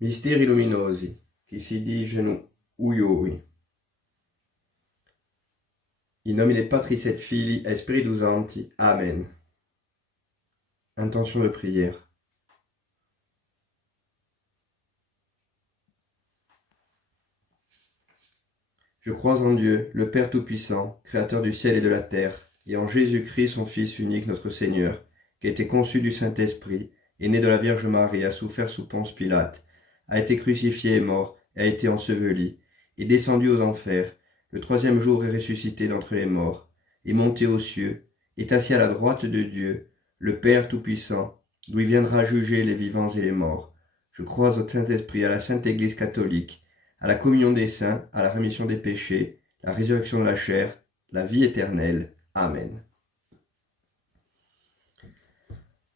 Misteri luminosi, che si dicono uioi. In nomine Patris et Filii et Spiritus Sancti. Amen. Intention de prière. Je crois en Dieu, le Père Tout-Puissant, Créateur du ciel et de la terre, et en Jésus-Christ, son Fils unique, notre Seigneur, qui a été conçu du Saint-Esprit, est né de la Vierge Marie, a souffert sous Ponce Pilate, a été crucifié et mort, et a été enseveli, est descendu aux enfers, le troisième jour est ressuscité d'entre les morts, est monté aux cieux, est assis à la droite de Dieu, le Père Tout-Puissant, d'où il viendra juger les vivants et les morts. Je crois au Saint-Esprit, à la Sainte Église catholique, à la communion des saints, à la rémission des péchés, la résurrection de la chair, la vie éternelle. Amen.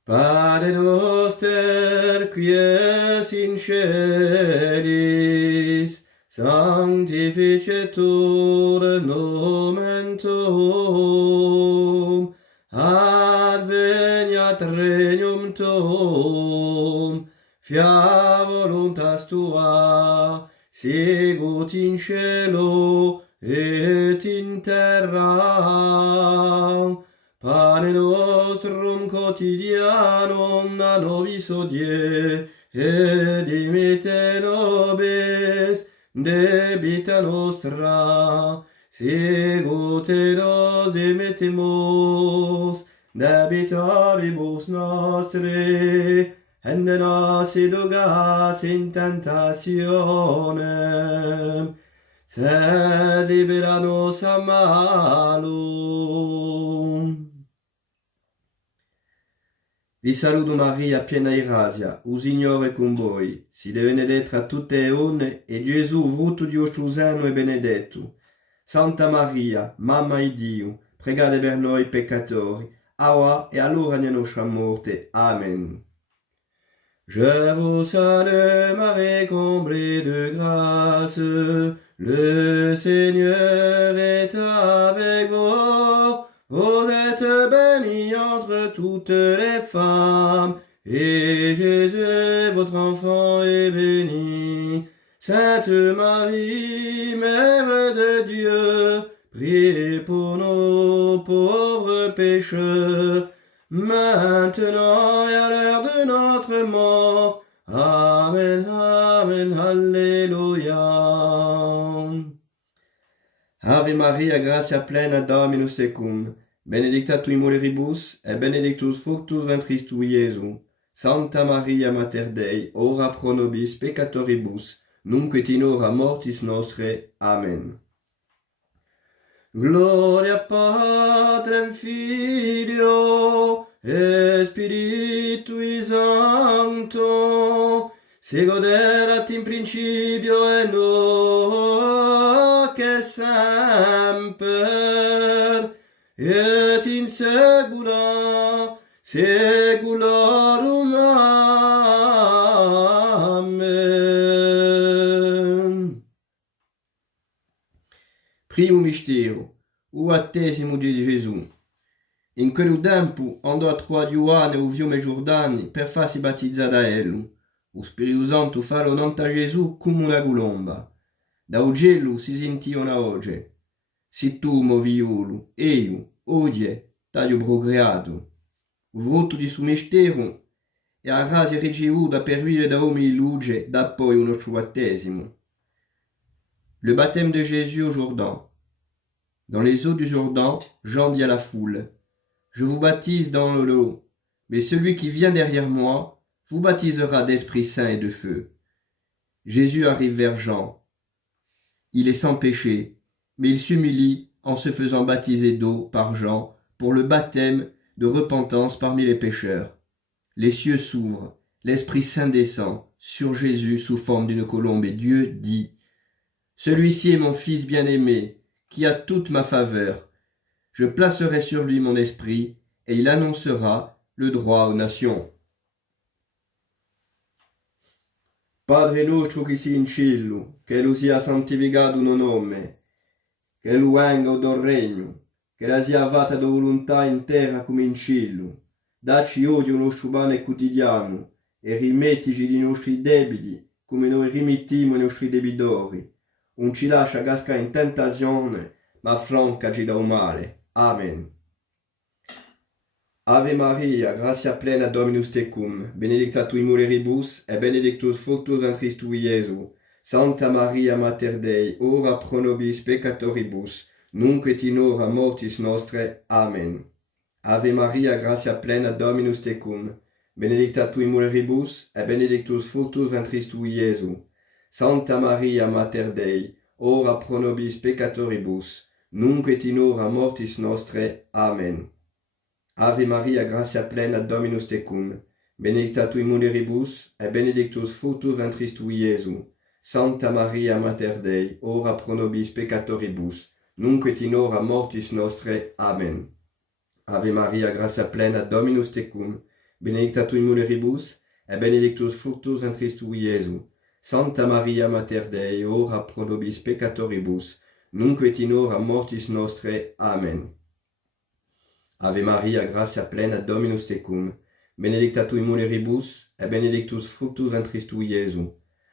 Pare noster, qui es in celis, sanctificetur nomen tuum, adveniat regnum tuum, fiat voluntas tua, sicut in cielo et in terra. Pane nostrum quotidianum da nobis hodie, et dimitte nobis debita nostra, sicut et nos dimittimus debitoribus nostri, et ne nos inducas in tentationem, sed libera nos a malum. Vi saluto Maria, piena di grazia, il Signore è con voi. Siete benedetta tutte le donne, e Gesù, frutto di vostro seno, è benedetto. Santa Maria, Mamma di Dio, pregate per noi peccatori, ora e all'ora della nostra morte. Amen. Je vous salue Marie, comblée de grâce, le Seigneur est avec vous. Vous êtes bénie entre toutes les femmes, et Jésus, votre enfant, est béni. Sainte Marie, Mère de Dieu, priez pour nous pauvres pécheurs, maintenant et à l'heure de notre mort. Amen, Amen, Alléluia. Ave Maria, gratia plena, Dominus tecum, benedicta tui mulieribus, et benedictus fructus ventris tui, Iesus. Santa Maria, Mater Dei, ora pro nobis peccatoribus, nunc et in hora mortis nostre. Amen. Gloria Patrem Filio et Spiritui Sancto, sicut erat in principio et nunc et semper, et in saecula saeculorum. Amen. Primo mistero, o battesimo di Gesù. In quel tempo andò a trovare Ioanne o fiume Giordani per farsi battezzare da ello. Lo Spirito Santo farò davanti a Gesù come una colomba. Da ugello si sentì una voce. Si tu, mo figliolo, io, oggi, t'aio procreato. Il frutto di suo mistero è la grazia ricevuta per vivere da uomini in luce da poi un nostro battesimo. Le baptême de Jésus au Jourdain. Dans les eaux du Jourdain, Jean dit à la foule, « Je vous baptise dans l'eau, mais celui qui vient derrière moi vous baptisera d'Esprit Saint et de feu. » Jésus arrive vers Jean. Il est sans péché, mais il s'humilie en se faisant baptiser d'eau par Jean pour le baptême de repentance parmi les pécheurs. Les cieux s'ouvrent, l'Esprit Saint descend sur Jésus sous forme d'une colombe et Dieu dit, « Celui-ci est mon Fils bien-aimé, qui a toute ma faveur. Je placerai sur lui mon esprit, et il annoncera le droit aux nations. » Padre nostro qui si in cielo, che lo sia santificato il nome, che lo venga il tuo regno, che la sia fatta tua volontà in terra come in cielo. Dacci oggi il nostro pane quotidiano, e rimettici i nostri debiti, come noi rimittiamo i nostri debitori. Non ci lascia cascare in tentazione, ma affrancaci dal male. Amen. Ave Maria, gratia plena Dominus tecum, benedicta tui mulieribus, et benedictus fructus ventris tui, Iesus. Santa Maria, Mater Dei, ora pro nobis peccatoribus, nunc et in hora mortis nostre. Amen. Ave Maria, gratia plena Dominus tecum, benedicta tui mulieribus, et benedictus fructus ventris tui, Iesus. Santa Maria, Mater Dei, ora pro nobis peccatoribus, nunc et in hora mortis nostre. Amen. Ave Maria, gratia plena Dominus tecum, benedicta tui mulieribus, et benedictus fructus ventris tui, Iesus. Santa Maria, Mater Dei, ora pro nobis peccatoribus, nunc et in hora mortis nostre. Amen. Ave Maria, gratia plena Dominus tecum, benedicta tui mulieribus, et benedictus fructus ventris tui, Iesus. Santa Maria, Mater Dei, ora pro nobis peccatoribus, nunc et in hora mortis nostre. Amen. Ave Maria, gratia plena Dominus tecum, benedicta tui mulieribus, et benedictus fructus ventris tui, Iesus.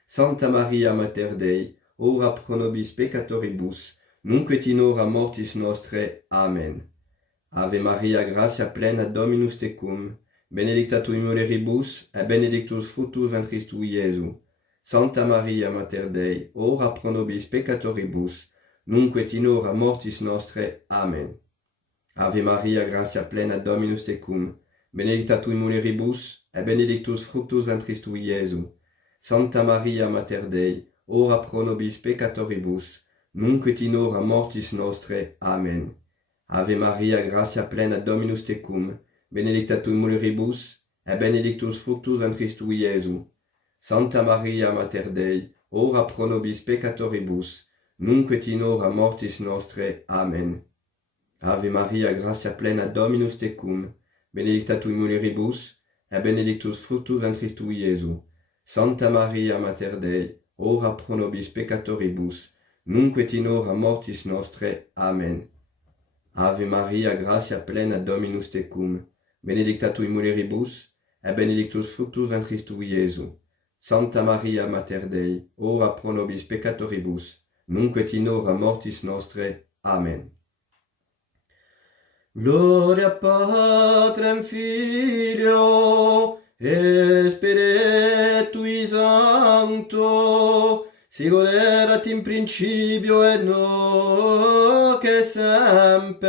Santa Maria, Mater Dei, ora pro nobis peccatoribus, nunc et in hora mortis nostre. Amen. Ave Maria, gratia plena Dominus tecum, benedicta tui mulieribus, et benedictus fructus ventris tui, Iesus. Santa Maria, Mater Dei, ora pro nobis peccatoribus, nunc et in hora mortis nostre. Amen. Ave Maria, gratia plena Dominus tecum, benedicta tui mulieribus, et benedictus fructus ventris tui, Iesus. Santa Maria, Mater Dei, ora pro nobis peccatoribus, nunc et in hora mortis nostre. Amen. Ave Maria, gratia plena Dominus tecum, benedicta tui mulieribus, et benedictus fructus ventris tui, Iesus. Santa Maria, Mater Dei, ora pro nobis peccatoribus, nunc et in hora mortis nostre. Amen. Ave Maria, gratia plena Dominus tecum, benedicta tui mulieribus, et benedictus fructus ventris tui, Iesus. Santa Maria, Mater Dei, ora pro nobis peccatoribus, nunc et in hora mortis nostre. Amen. Ave Maria, gratia plena Dominus tecum, benedicta tui mulieribus, et benedictus fructus ventris tui, Iesus. Santa Maria, Mater Dei, ora pro nobis peccatoribus, nunc et in hora mortis nostre. Amen. Gloria Patrem Filio, et Spiritui Sancto, sicut erat in principio et nunc et semper,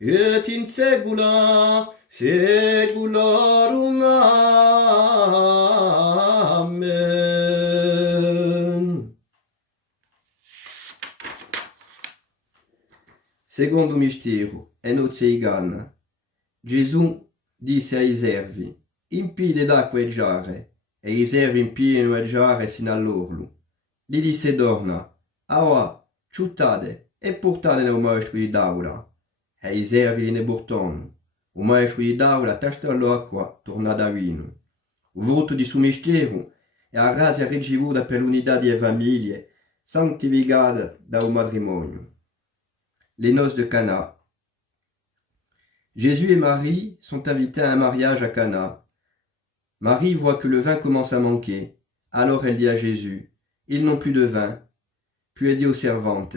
et in saecula saeculorum. Amen. Secondo mistero, enoce igana. Gesù disse ai servi: impide d'acqua e giare, e i servi impieno e giare sino all'orlo. Gli disse Dorna: ora, ciuttate e portate al maestro di d'aula. E i servi ne portano. O maestro di d'aula tasta l'acqua, torna da vino. O voto di suo mistero è a razia ricevuta per l'unità di famiglie, santificata dal matrimonio. Les noces de Cana. Jésus et Marie sont invités à un mariage à Cana. Marie voit que le vin commence à manquer. Alors elle dit à Jésus: ils n'ont plus de vin. Puis elle dit aux servantes: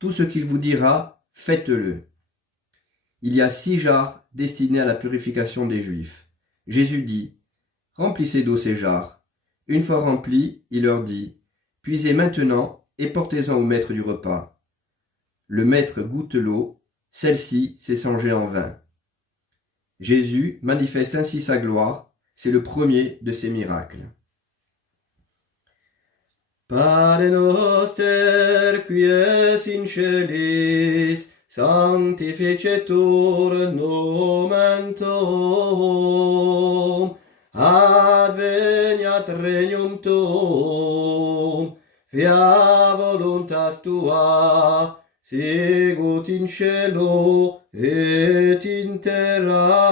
tout ce qu'il vous dira, faites-le. Il y a 6 jarres destinés à la purification des Juifs. Jésus dit: remplissez d'eau ces jarres. Une fois remplis, il leur dit: puisez maintenant et portez-en au maître du repas. Le maître goûte l'eau, celle-ci s'est changée en vin. Jésus manifeste ainsi sa gloire, c'est le premier de ses miracles. Pare noster qui es in celis, sanctificetur nomen tuum, adveniat regnum tuum, fiat voluntas tua, sicut in cielo et in terra.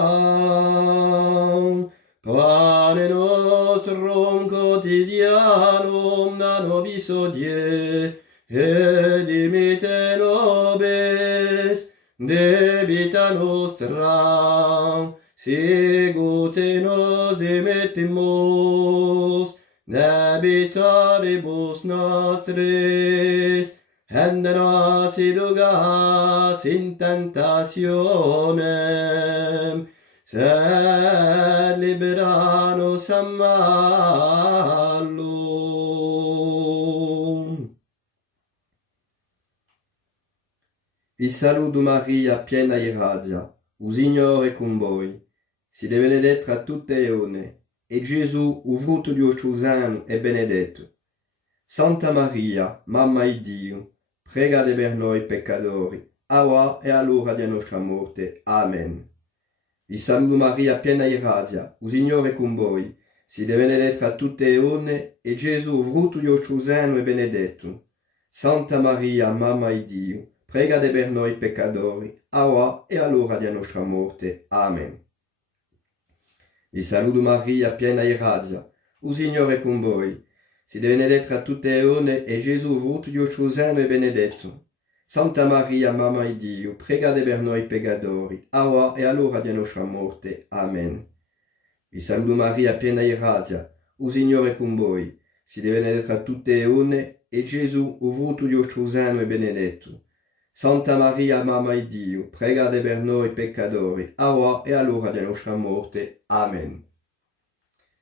Pane nostrum quotidianum da nobis hodie, et dimitte nobis debita nostra, sicut et nos nos emetemos, debitaribus nostris, et ne nos indugas in tentationem, sed libera nos a malo. Vi saluto Maria, piena di grazia, il Signore è con voi. Siete benedetta a tutte le donne, e Gesù, il frutto di vostro seno, è benedetto. Santa Maria, Mamma di Dio, pregate per noi peccatori, ora e all'ora della nostra morte. Amen. Vi saluto Maria, piena di grazia, il Signore è con voi. Siete benedetta a tutte le donne, e Gesù, il frutto di vostro seno, è benedetto. Santa Maria, Mamma di Dio, pregate per noi peccatori, ora e all'ora della nostra morte. Amen. Vi saluto Maria, piena di grazia, il Signore è con voi. Siete benedetta a tutte le donne, e Gesù, il frutto di vostro seno, è benedetto. Santa Maria, Mamma di Dio, pregate per noi peccatori, ora e all'ora della nostra morte. Amen. Vi saluto Maria, piena di grazia, il Signore è con voi. Siete benedetta a tutte le donne, e Gesù, il frutto di vostro seno, è benedetto. Santa Maria, Mamma di Dio, pregate per noi peccatori, ora e all'ora della nostra morte. Amen.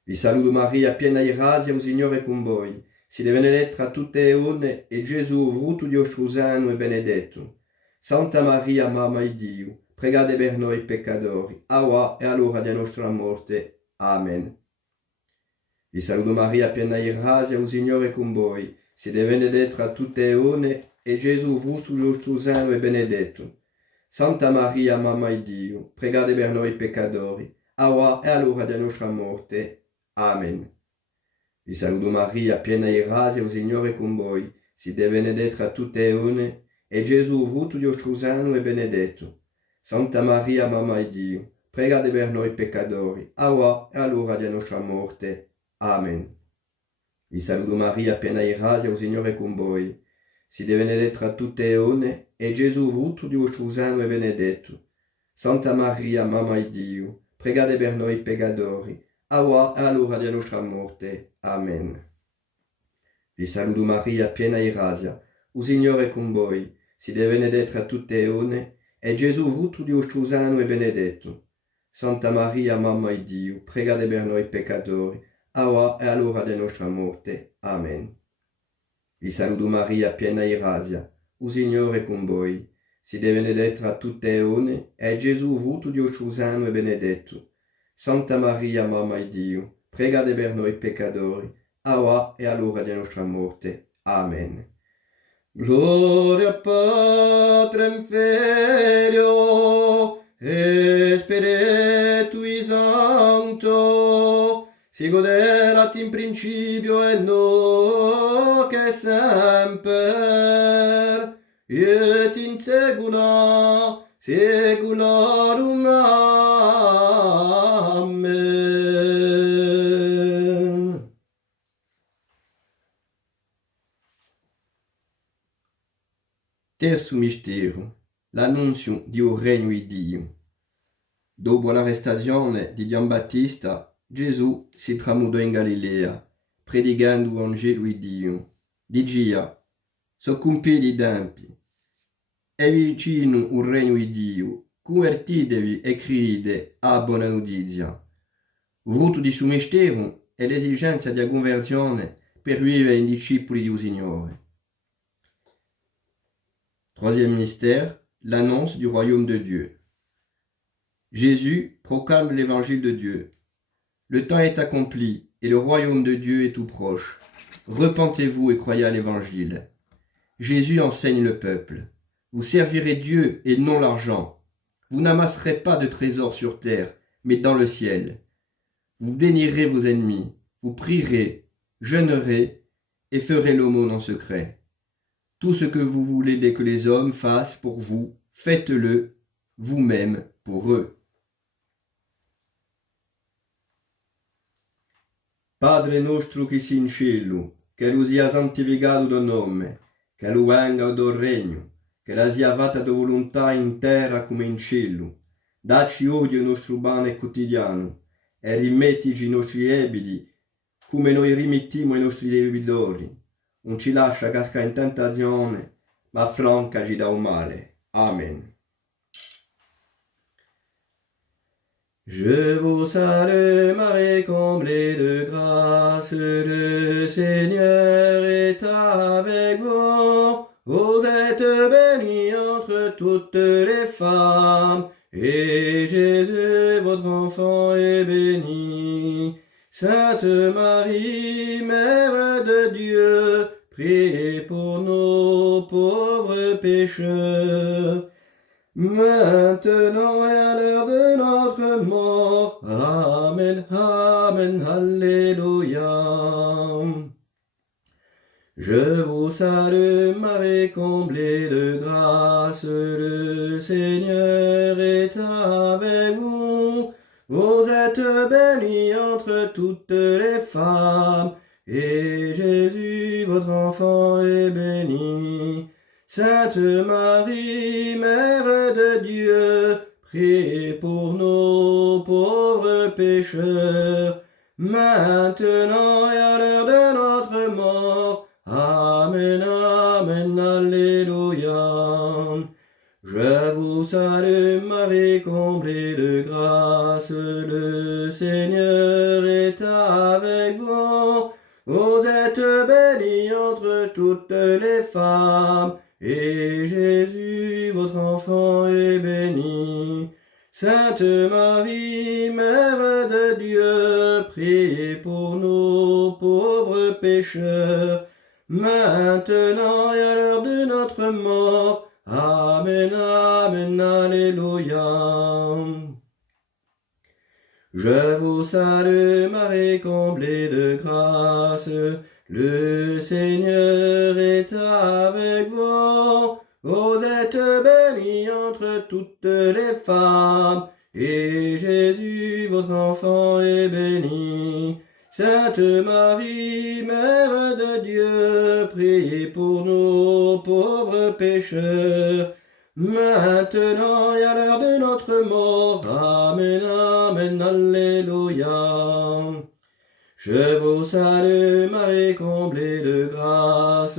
Vi saluto Maria, piena di grazia, il Signore è con voi. Siete benedetta a tutte le donne, e Gesù, il frutto di vostro seno, è benedetto. Santa Maria, Mamma di Dio, pregate per noi peccatori, ora e all'ora della nostra morte. Amen. Vi saluto Maria, piena di grazia, il Signore è con voi. Siete benedetta a tutte le donne, e Gesù, frutto di vostro seno, è benedetto. Santa Maria, Mamma di Dio, pregate per noi peccatori, ora e all'ora della nostra morte. Amen. Vi saluto Maria, piena di grazia, il Signore è con voi. Siete benedetta a tutte le donne, e Gesù, frutto di vostro seno, è benedetto. Santa Maria, Mamma di Dio, pregate per noi peccatori, ora e all'ora della nostra morte. Amen. Vi saluto Maria, piena di grazia, il Signore è con voi. Siete benedetta a tutte le donne, e Gesù, frutto di vostro seno, è benedetto. Santa Maria, Mamma di Dio, pregate per noi peccatori, ora e all'ora della nostra morte. Amen. Vi saluto Maria, piena di grazia, il Signore è con voi. Siete benedetta a tutte le donne, e Gesù, frutto di vostro seno, è benedetto. Santa Maria, Mamma di Dio, pregate per noi peccatori, ora e all'ora della nostra morte. Amen. Vi saluto Maria, piena di grazia, il Signore è con voi. Siete benedetta a tutte le donne, e Gesù, frutto di vostro seno, è benedetto. Santa Maria, Mamma di Dio, pregate per noi peccatori, ora e all'ora della nostra morte. Amen. Gloria Patrem Filio e Spiritui Sancto, sicut erat in principio et nunc et semper, et in saecula saeculorum. Amen. Terzo mistero, l'annunzio di un regno di Dio. Dopo l'arrestazione di Giambattista, Gesù si tramudò in Galilea, predicando il Vangelo di Dio. Diceva: sono compiti i tempi, è vicino il regno di Dio, convertitevi e credete alla buona notizia. Il frutto di suo mistero è l'esigenza di conversione per vivere in discepoli del Signore. Troisième mystère, l'annonce du royaume de Dieu. Jésus proclame l'évangile de Dieu. Le temps est accompli et le royaume de Dieu est tout proche. Repentez-vous et croyez à l'évangile. Jésus enseigne le peuple. Vous servirez Dieu et non l'argent. Vous n'amasserez pas de trésors sur terre, mais dans le ciel. Vous bénirez vos ennemis, vous prierez, jeûnerez et ferez l'aumône en secret. Tout ce que vous voulez que les hommes fassent pour vous, faites-le vous-même pour eux. Padre nostro che sei in cielo, che lo sia santificato tuo nome, che lo venga il tuo regno, che la sia fatta tua volontà in terra come in cielo. Dacci oggi il nostro pane quotidiano, e rimettigi i nostri debiti, come noi rimettiamo i nostri debitori. Non ci lascia cascare in tentazione, ma affrancaci dal male. Amen. Je vous salue Marie, comblée de grâce, le Seigneur est avec vous. Vous êtes bénie entre toutes les femmes, et Jésus, votre enfant, est béni. Sainte Marie, Mère de Dieu, priez pour nos pauvres pécheurs, maintenant et à l'heure de notre mort. Amen, Amen, Alléluia. Je vous salue Marie, comblée de grâce, le Seigneur est avec vous. Vous êtes bénie entre toutes les femmes, et Jésus, votre enfant, est béni. Sainte Marie, Mère de Dieu, priez pour nos pauvres pécheurs, maintenant et à l'heure de notre mort. Amen, Amen, Alléluia. Je vous salue Marie, comblée de grâce, le Seigneur est avec vous. Vous êtes bénie entre toutes les femmes, et Jésus, votre enfant, est béni. Sainte Marie, Mère de Dieu, priez pour nos pauvres pécheurs, maintenant et à l'heure de notre mort. Amen, Amen, Alléluia. Je vous salue Marie, comblée de grâce, le Seigneur est avec vous. Vous êtes bénie entre toutes les femmes, et Jésus, votre enfant, est béni. Sainte Marie, Mère de Dieu, priez pour nos pauvres pécheurs, maintenant et à l'heure de notre mort. Amen, Amen, Alléluia. Je vous salue Marie, comblée de grâce,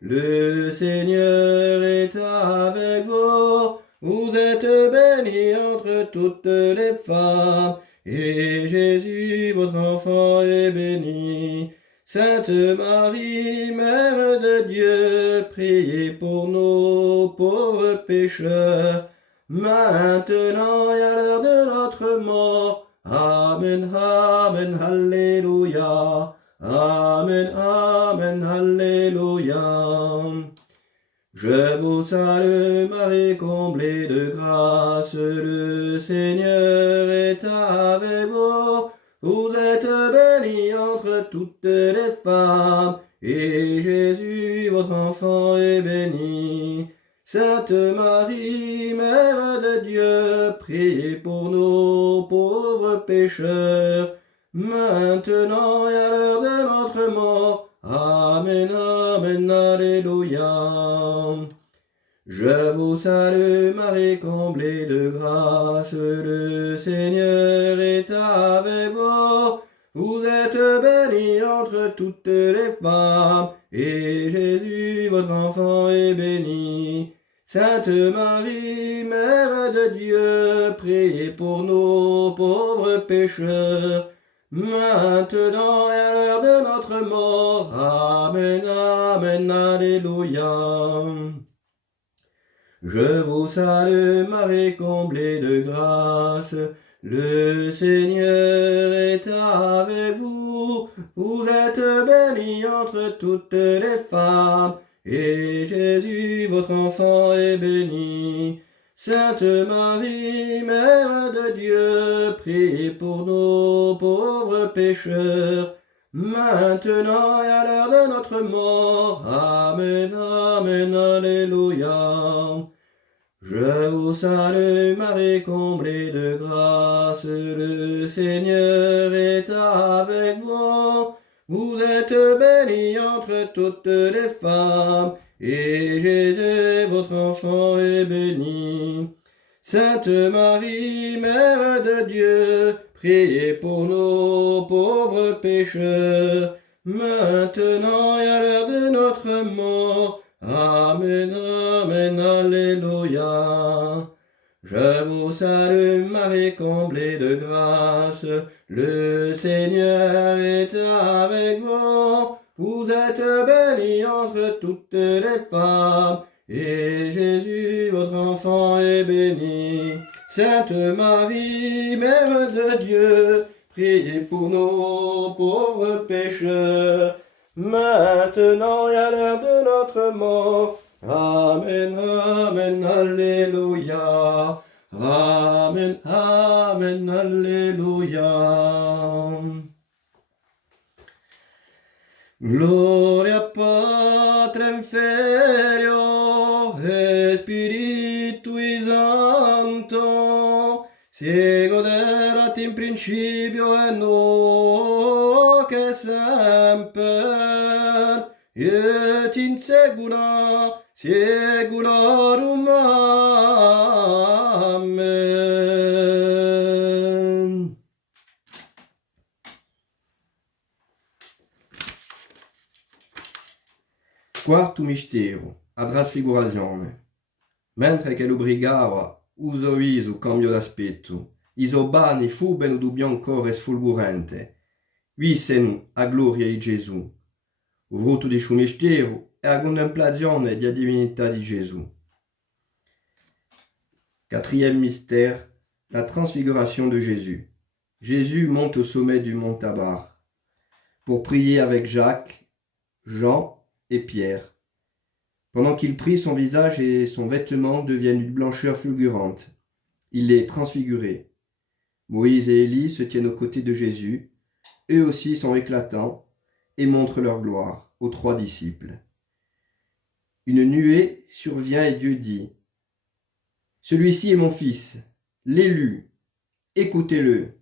le Seigneur est avec vous. Vous êtes bénie entre toutes les femmes, et Jésus, votre enfant, est béni. Sainte Marie, Mère de Dieu, priez pour nos pauvres pécheurs, maintenant et à l'heure de notre mort. Amen, Amen, Alléluia. Amen, Amen, Alléluia. Je vous salue Marie, comblée de grâce, le Seigneur est avec vous. Vous êtes bénie entre toutes les femmes, et Jésus, votre enfant, est béni. Sainte Marie, Mère de Dieu, priez pour nos pauvres pécheurs, maintenant et à l'heure de notre mort. Amen, Amen, Alléluia. Je vous salue Marie, comblée de grâce, le Seigneur est avec vous. Vous êtes bénie entre toutes les femmes, et Jésus, votre enfant, est béni. Sainte Marie, Mère de Dieu, priez pour nos pauvres pécheurs, maintenant et à l'heure de notre mort. Amen, Amen, Alléluia. Je vous salue Marie, comblée de grâce, le Seigneur est avec vous. Vous êtes bénie entre toutes les femmes, et Jésus, votre enfant, est béni. Sainte Marie, Mère de Dieu, priez pour nos pauvres pécheurs, maintenant et à l'heure de notre mort. Amen, Amen, Alléluia. Je vous salue Marie, comblée de grâce, le Seigneur est avec vous. Vous êtes bénie entre toutes les femmes, et Jésus, votre enfant, est béni. Sainte Marie, Mère de Dieu, priez pour nos pauvres pécheurs, maintenant et à l'heure de notre mort. Amen, amen, alléluia. Je vous salue Marie, comblée de grâce, le Seigneur est avec vous. Vous êtes bénie entre toutes les femmes, et Jésus, votre enfant, est béni. Sainte Marie, Mère de Dieu, priez pour nos pauvres pécheurs, maintenant et à l'heure de notre mort. Amen, amen, alléluia. Amen, amen, alléluia. Gloria Patrem Filio et Spiritui Sancto, sicut erat in principio et nunc et semper, et in saecula saeculorum. Amen. Quarto mistero, a trasfigurazione. Mentre che l'ubrigava, uso viso cambio d'aspetto, isobani fubenu dubion core sfulgurente, vissenu a gloria di Gesù. O fruto di suo mistero è a contemplazione della divinità di Gesù. Quatrième mystère, la transfiguration de Jésus. Jésus monte au sommet du mont Tabar pour prier avec Jacques, Jean et Pierre. Pendant qu'il prie, son visage et son vêtement deviennent d'une blancheur fulgurante. Il est transfiguré. Moïse et Élie se tiennent aux côtés de Jésus. Eux aussi sont éclatants et montrent leur gloire aux 3 disciples. Une nuée survient et Dieu dit : Celui-ci est mon fils, l'élu, écoutez-le.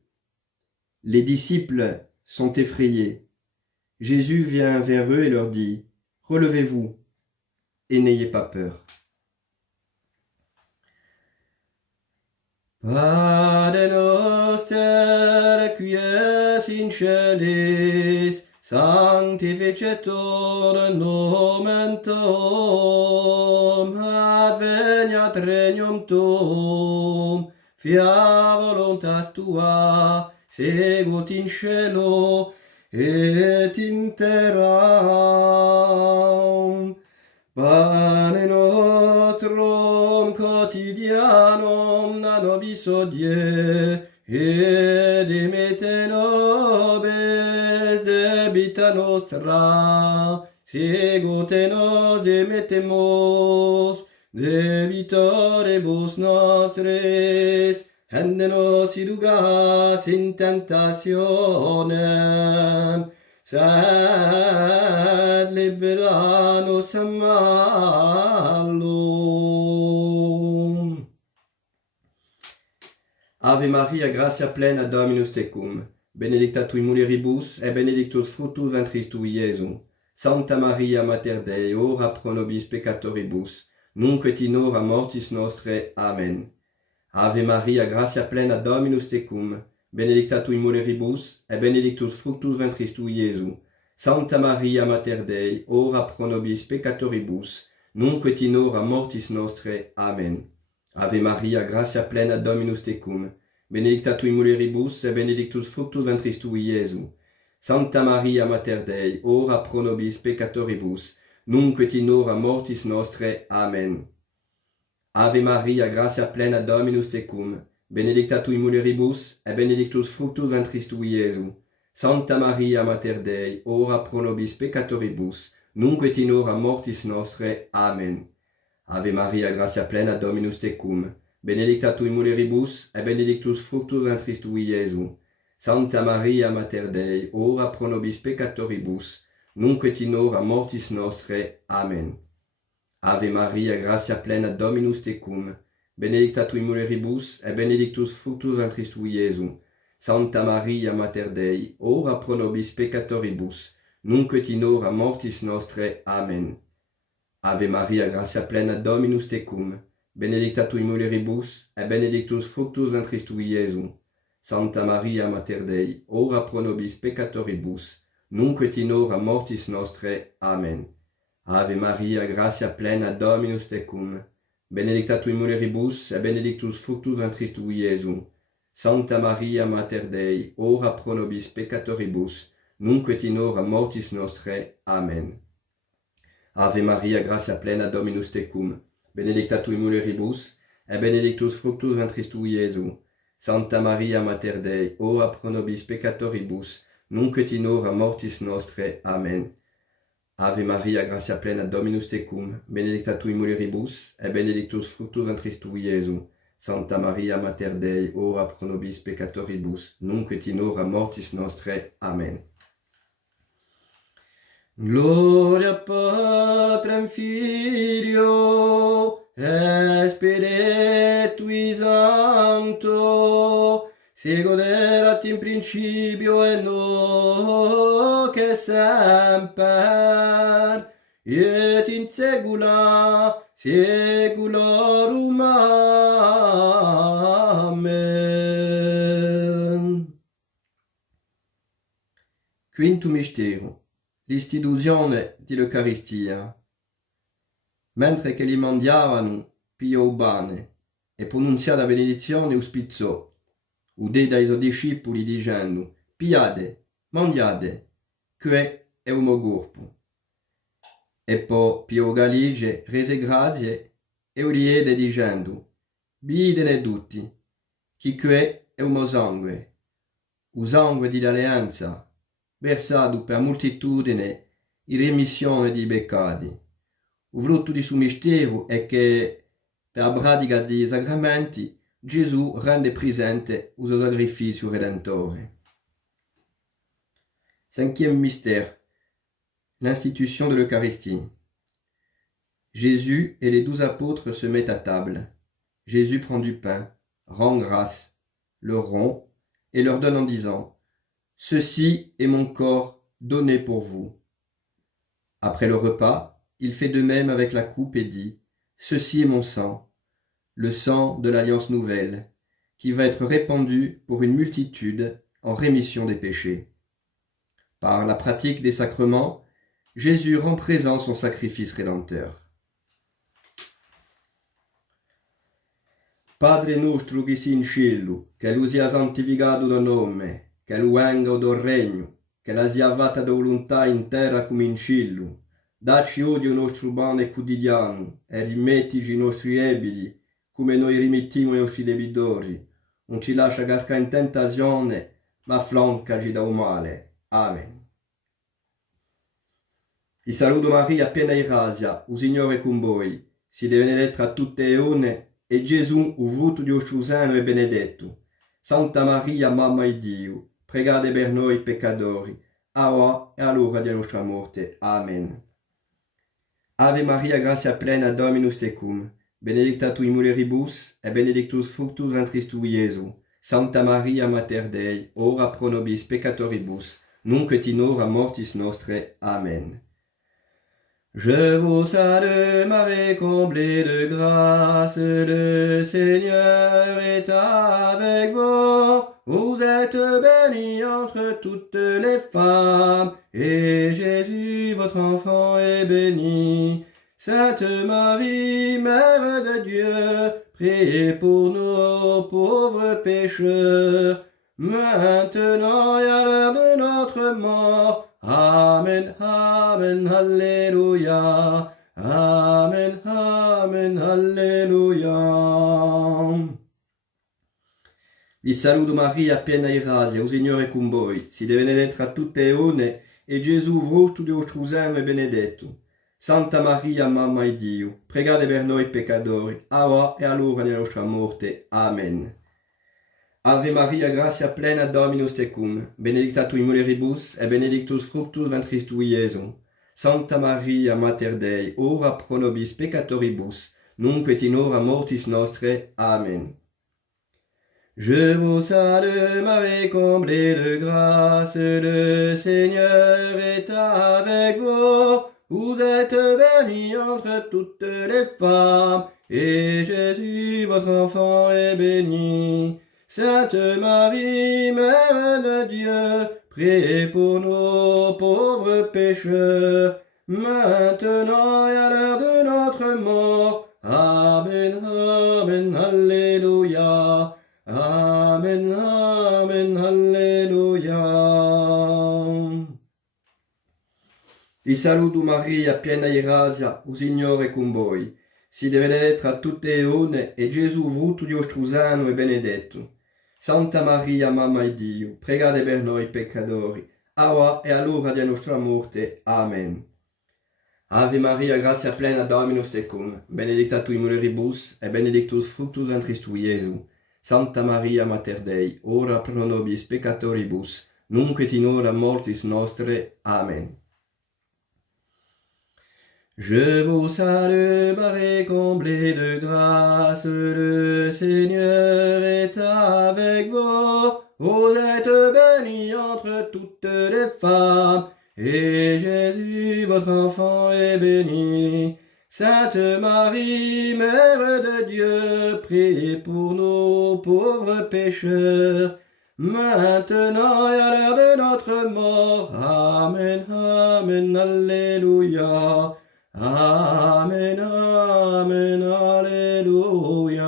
Les disciples sont effrayés. Jésus vient vers eux et leur dit : Relevez-vous et n'ayez pas peur. Padre noster qui es in celis, sanctificetur nomen tuum, adveniat regnum tuum, fiat voluntas tua, sicut in cielo et in terra. Pane nostrum quotidianum da nobis hodie, et dimitte nobis debita nostra, sicut et nos dimittimus debitoribus nostris, et ne nos inducas in tentationem, sed libera nos a malum. Ave Maria, gratia plena, Dominus tecum, benedicta tui mulieribus, et benedictus fructus ventris tui, Iesus. Santa Maria, Mater Dei, ora pro nobis peccatoribus, nunc et in hora mortis nostre. Amen. Ave Maria, gratia plena, Dominus tecum, benedicta tui mulieribus, et benedictus fructus ventris tui, Iesus. Santa Maria, Mater Dei, ora pro nobis peccatoribus, nunc et in hora mortis nostre. Amen. Ave Maria, gratia plena, Dominus tecum, benedicta tui mulieribus, et benedictus fructus ventris tui, Iesus. Santa Maria, Mater Dei, ora pro nobis peccatoribus, nunc et in hora mortis nostre. Amen. Ave Maria, gratia plena, Dominus tecum, benedicta tui mulieribus, et benedictus fructus ventris tui, Iesus. Santa Maria, Mater Dei, ora pro nobis peccatoribus, nunc et in hora mortis nostre. Amen. Ave Maria, gratia plena, Dominus tecum, benedicta tui mulieribus, et benedictus fructus ventris tui, Iesus. Santa Maria, Mater Dei, ora pro nobis peccatoribus, nunc et in hora mortis nostre. Amen. Ave Maria, gratia plena, Dominus tecum, benedicta tui mulieribus, et benedictus fructus ventris tui, Iesus. Santa Maria, Mater Dei, ora pro nobis peccatoribus, nunc et in hora mortis nostre. Amen. Ave Maria, gratia plena, Dominus tecum, benedicta tui mulieribus, et benedictus fructus ventris tui, Iesus. Santa Maria Mater Dei, ora pro nobis peccatoribus, nunc et in hora mortis nostre. Amen. Ave Maria, gratia plena, Dominus tecum, benedicta tui mulieribus, et benedictus fructus ventris tui, Iesus. Santa Maria Mater Dei, ora pro nobis peccatoribus, nunc et in hora mortis nostre. Amen. Ave Maria, gratia plena, Dominus tecum, benedicta tui mulieribus, et benedictus fructus ventris tui, Iesus. Santa Maria Mater Dei, ora pro nobis peccatoribus, nunc et in hora mortis nostre. Amen. Ave Maria, gratia plena, Dominus tecum, benedicta tui mulieribus, et benedictus fructus ventris tui, Iesus. Santa Maria Mater Dei, ora pro nobis peccatoribus, nunc et in hora mortis nostre. Amen. Gloria Patrem Filio, et Spiritui Sancto, sicut erat in principio et nunc et semper, et in saecula saeculorum. Amen. Quintum mysterum, l'istituzione dell'Eucaristia. Mentre che li mangiavano, pigliò il pane e pronunziata la benedizione auspizzò. Udì dai suoi discepoli dicendo: pigliate, mangiate, che è il mio corpo. E poi pigliò galige, rese grazie e li diede dicendo: bidene tutti, che è il mio sangue, il sangue dell'alleanza, versato per moltitudine in remissione dei peccati. Il frutto di suo mistero è che, per la pratica dei sacramenti, Gesù rende presente il suo sacrificio redentore. Cinquième mystère, l'institution de l'Eucharistie. Jésus et les 12 apôtres se mettent à table. Jésus prend du pain, rend grâce, le rompt et leur donne en disant: ceci est mon corps donné pour vous. Après le repas, il fait de même avec la coupe et dit: ceci est mon sang, le sang de l'alliance nouvelle, qui va être répandu pour une multitude en rémission des péchés. Par la pratique des sacrements, Jésus rend présent son sacrifice rédempteur. Padre nostro che si in cielo, che lu sia santificato do nome, che lu venga do regno, che la sia fatta do volontà in terra come in cielo. Dacci oggi il nostro pane quotidiano e rimettici i nostri debiti, come noi rimettiamo i nostri debitori. Non ci lascia cascare in tentazione, ma affrancaci dal male. Amen. Vi saluto Maria, piena di grazia, il Signore è con voi. Siete benedetta a tutte le donne, e Gesù, il frutto di vostro seno, è benedetto. Santa Maria, Mamma di Dio, pregate per noi peccatori, ora e all'ora della nostra morte. Amen. Ave Maria, gratia plena, Dominus tecum, benedicta tui mulieribus, et benedictus fructus ventris tui, Iesus. Santa Maria Mater Dei, ora pro nobis peccatoribus, nunc et in hora mortis nostre. Amen. Je vous salue Marie, comblée de grâce, le Seigneur est avec vous. Vous êtes bénie entre toutes les femmes, et Jésus, votre enfant, est béni. Sainte Marie, Mère de Dieu, priez pour nous pauvres pécheurs, maintenant et à l'heure de notre mort. Amen, Amen, Alléluia. Amen, Amen, Alléluia. Vi saluto Maria, piena di grazia, il Signore è con voi. Siete benedetta tra tutte le donne, e Gesù, frutto di vostro seno, è benedetto. Santa Maria, Mamma di Dio, pregate per noi peccatori, ora e all'ora della nostra morte. Amen. Ave Maria, gratia plena, Dominus tecum, benedicta tui mulieribus, et benedictus fructus ventris tui, Iesus. Santa Maria Mater Dei, ora pro nobis peccatoribus, nunc et in hora mortis nostre. Amen. Je vous salue Marie, comblée de grâce, le Seigneur est avec vous. Vous êtes bénie entre toutes les femmes, et Jésus, votre enfant, est béni. Sainte Marie, Mère de Dieu, priez pour nos pauvres pécheurs, maintenant et à l'heure de notre mort. Amen, Amen, Alléluia. Amen, Amen, Alléluia. Vi saluto Maria, piena di grazia, il Signore è con voi. Siete benedetta a tutte le donne, e Gesù, frutto di vostro seno, è benedetto. Santa Maria, Mamma di Dio, pregate per noi peccatori, ora e all'ora della nostra morte. Amen. Ave Maria, grazia plena, Dominus tecum, benedicta tui mulieribus, e benedictus fructus ventris tui, Iesus. Santa Maria, Mater Dei, ora pro nobis peccatoribus, nunc et in hora mortis nostre. Amen. Je vous salue, Marie, comblée de grâce, le Seigneur est avec vous. Vous êtes bénie entre toutes les femmes, et Jésus, votre enfant, est béni. Sainte Marie, Mère de Dieu, priez pour nos pauvres pécheurs, maintenant et à l'heure de notre mort. Amen, Amen, Alléluia. Amen, Amen, Alleluia.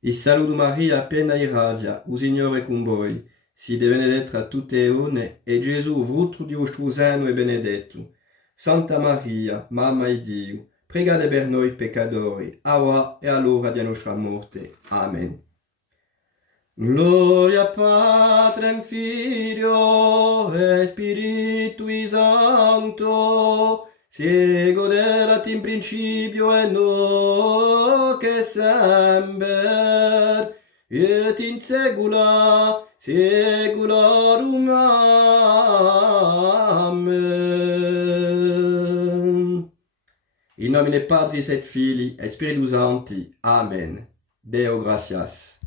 Vi saluto Maria, piena di grazia, il Signore è con voi. Siete benedetta a tutte le donne, e Gesù, frutto di vostro seno, è benedetto. Santa Maria, Mamma di Dio, pregate per noi peccatori, ora e all'ora della nostra morte. Amen. Gloria Patrem Filio et Spiritui Sancto, sicut erat in principio et nunc et semper, et in saecula saeculorum. Amen. In nomine Patris et Filii et Spiritus Sancti. Amen. Deo gratias.